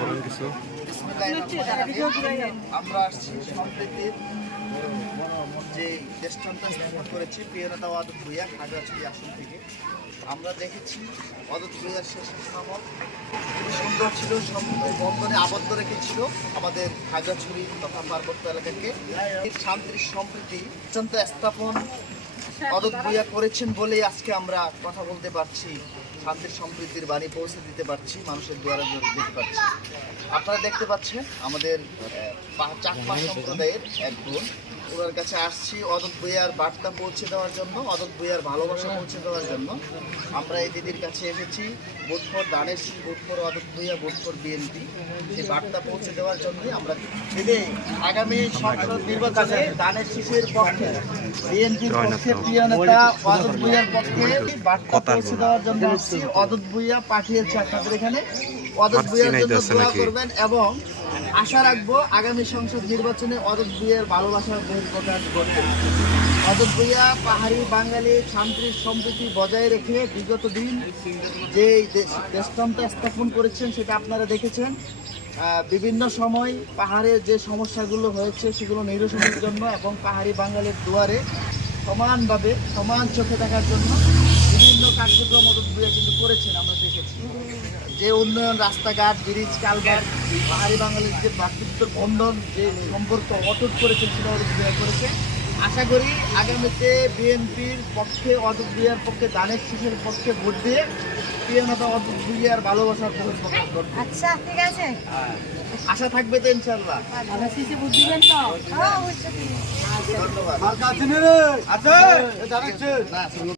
বলেন কিছু। আমরা আসছি সম্প্রীতির যে দৃষ্টান্ত স্থাপন করেছি প্রিয়নতা অদূত ভূয়া খাগড়াছড়ি আসন থেকে। আমরা দেখেছি অদূত ভূয়ার শেষ খুবই সুন্দর ছিল সমুদ্র বন্ধনে আবদ্ধ রেখেছিল আমাদের খাগড়াছড়ি তথা পার্বত্য এলাকাকে। শান্তির সম্প্রীতি দৃষ্টান্ত স্থাপন অদূত ভূয়া করেছেন বলেই আজকে আমরা কথা বলতে পারছি। শান্তির সমৃদ্ধির বাণী পৌঁছে দিতে পারছি, মানুষের দুয়ারে দুয়ারে দিতে পারছি। আপনারা দেখতে পাচ্ছেন আমাদের চাকমা সম্প্রদায়ের এক বোন। ওনার কাছে আসছি অদত বইয়ার বার্তা পৌঁছে দেওয়ার জন্য অদত বইয়ার ভালোবাসা পৌঁছে দেওয়ার জন্য। আমরা এই দিদির কাছে এসেছি বোধফর দানের সিং বোধফর অদত বইয়া বোধফর বিএনপি। সেই বার্তা পৌঁছে দেওয়ার জন্যই আমরা দিদি আগামী সংসদ নির্বাচনে দানের শিশুর পক্ষে বিএনপির পক্ষে প্রিয় নেতা অদত বইয়ার পক্ষে বার্তা পৌঁছে দেওয়ার জন্য আসছি। অদত ভুইয়া পাঠিয়েছে আপনাদের এখানে। অদত ভুইয়ার জন্য দোয়া করবেন এবং আশা রাখব আগামী সংসদ নির্বাচনে অদত ভুইয়ার ভালোবাসার বহু প্রকাশ ঘটবে। অদত ভুইয়া পাহাড়ি বাঙালি শান্তির সম্প্রীতি বজায় রেখে বিগত দিন যে দেশ- দৃষ্টান্ত স্থাপন করেছেন সেটা আপনারা দেখেছেন। বিভিন্ন সময় পাহাড়ে যে সমস্যাগুলো হয়েছে সেগুলো নিরসনের জন্য এবং পাহাড়ি বাঙালির দুয়ারে সমানভাবে, সমান চোখে দেখার জন্য বিভিন্ন কার্যক্রম অদূয়া কিন্তু করেছেন, আমরা দেখেছি। যে উন্নয়ন রাস্তাঘাট ব্রিজ কালঘাট পাহাড়ি বাঙালির যে ভ্রাতৃত্ব বন্ধন যে সম্পর্ক অটুট করেছেন সেটা করেছে। আশা করি আগামীতে বিএনপির পক্ষে অদূয়ার পক্ষে দানের শিশুর পক্ষে ভোট দিয়ে প্রিয়নতা অদূয়ার ভালোবাসার প্রকাশ প্রকাশ করবে। আচ্ছা ঠিক আছে। আশা থাকবে তো ইনশাল্লাহ হ্যাঁ ধন্যবাদ। আছে।